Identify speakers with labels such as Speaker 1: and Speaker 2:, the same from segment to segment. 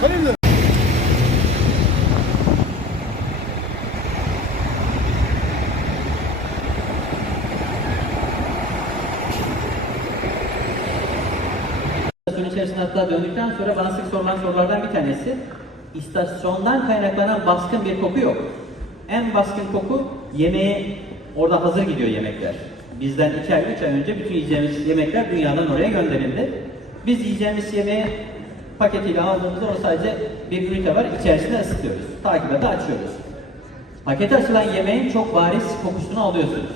Speaker 1: Hayırlı. içerisinde döndükten sonra bana sık sorulan sorulardan bir tanesi istasyondan kaynaklanan baskın bir koku yok. En baskın koku yemeğe orada hazır gidiyor yemekler. Bizden iki ay, üç ay önce bütün yiyeceğimiz yemekler dünyadan oraya gönderildi. Biz yiyeceğimiz yemeği paketiyle aldığımızda o sadece bir ünite var, içerisine ısıtıyoruz. Takibe de açıyoruz. Pakete açılan yemeğin çok bariz kokusunu alıyorsunuz.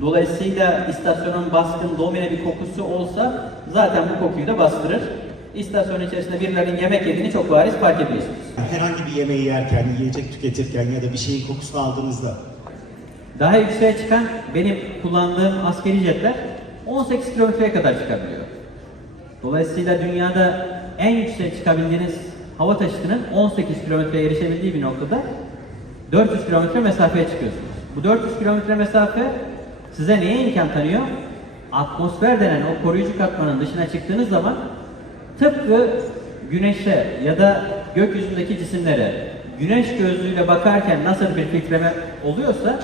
Speaker 1: Dolayısıyla istasyonun baskın, domine bir kokusu olsa zaten bu kokuyu da bastırır. İstasyonun içerisinde birilerinin yemek yediğini çok bariz fark ediyorsunuz.
Speaker 2: Herhangi bir yemeği yerken, yiyecek tüketirken ya da bir şeyin kokusunu aldığınızda
Speaker 1: Daha yükseğe çıkan benim kullandığım askeri jetler 18 kilometreye kadar çıkabiliyor. Dolayısıyla dünyada en yükseğe çıkabildiğiniz hava taşıtının 18 kilometreye erişebildiği bir noktada 400 kilometre mesafeye çıkıyorsunuz. Bu 400 kilometre mesafe size neye imkan tanıyor? Atmosfer denen o koruyucu katmanın dışına çıktığınız zaman tıpkı güneşe ya da gökyüzündeki cisimlere güneş gözlüğüyle bakarken nasıl bir filtreme oluyorsa